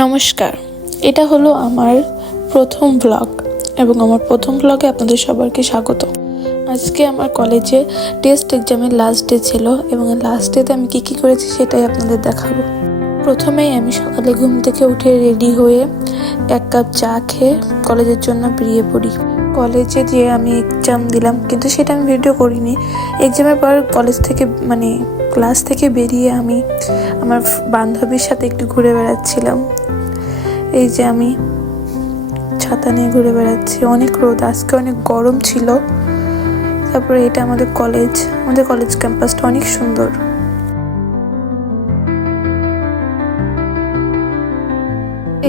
নমস্কার, এটা হলো আমার প্রথম ব্লগ এবং আমার প্রথম ব্লগে আপনাদের সবাইকে স্বাগত। আজকে আমার কলেজে টেস্ট এক্সামের লাস্ট ডে ছিল এবং লাস্ট ডেতে আমি কী করেছি সেটাই আপনাদের দেখাবো। প্রথমেই আমি সকালে ঘুম থেকে উঠে রেডি হয়ে এক কাপ চা খেয়ে কলেজের জন্য বেরিয়ে পড়ি। কলেজে যেয়ে আমি এক্সাম দিলাম, কিন্তু সেটা আমি ভিডিও করিনি। এক্সামের পর কলেজ থেকে ক্লাস থেকে বেরিয়ে আমি আমার বান্ধবীর সাথে একটু ঘুরে বেড়াচ্ছিলাম। এই যে আমি ছাতা নিয়ে ঘুরে বেড়াচ্ছি, অনেক রোদ, আজকে অনেক গরম ছিল। তারপরে এটা আমাদের কলেজ ক্যাম্পাসটা অনেক সুন্দর।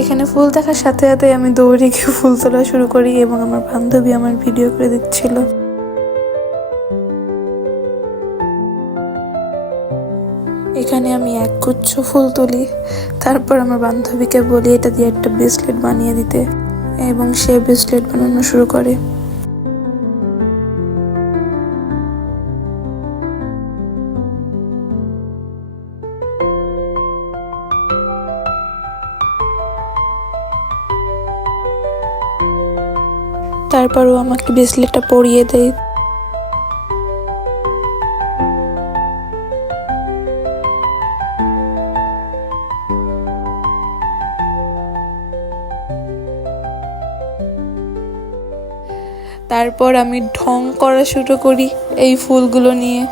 এখানে ফুল দেখার সাথে সাথে আমি দৌড়ে গিয়ে ফুল তোলা শুরু করি এবং আমার বান্ধবী আমার ভিডিও করে দিচ্ছিল। এখানে আমি এক গুচ্ছ ফুল তুলি, তারপর আমার বান্ধবীকে বলি এটা দিয়ে একটা ব্রেসলেট বানিয়ে দিতে এবং সে ব্রেসলেট বানানো শুরু করে। তারপর ও আমাকে ব্রেসলেটটা পরিয়ে দেয়। তারপর আমি ঢং করা শুরু করি এই ফুলগুলো নিয়ে।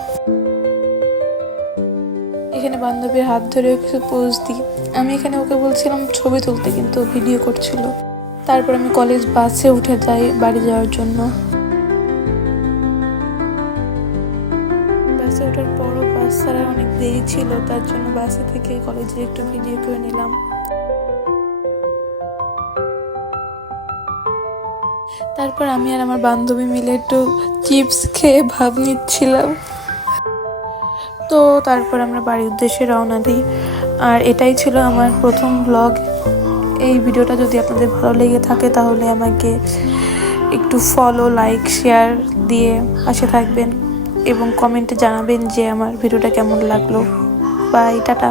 এখানে বান্ধবীর হাত ধরেও কিছু পোজ দিই। আমি এখানে ওকে বলছিলাম ছবি তুলতে, কিন্তু ভিডিও করছিল। তারপর আমি কলেজ বাসে উঠে যাই বাড়ি যাওয়ার জন্য। বাসে ওঠার পরও বাস ছাড়ার অনেক দেরি ছিল, তার জন্য বাসে থেকে কলেজে একটু ভিডিও করে নিলাম। তারপর আমি আর আমার বান্ধবী মিলে একটু চিপস খেয়ে ভাব নিচ্ছিলাম। তো তারপর আমরা বাড়ির উদ্দেশ্যে রওনা দিই। আর এটাই ছিল আমার প্রথম ব্লগ। এই ভিডিওটা যদি আপনাদের ভালো লেগে থাকে তাহলে আমাকে একটু ফলো, লাইক, শেয়ার দিয়ে পাশে থাকবেন এবং কমেন্টে জানাবেন যে আমার ভিডিওটা কেমন লাগলো। Bye, tata.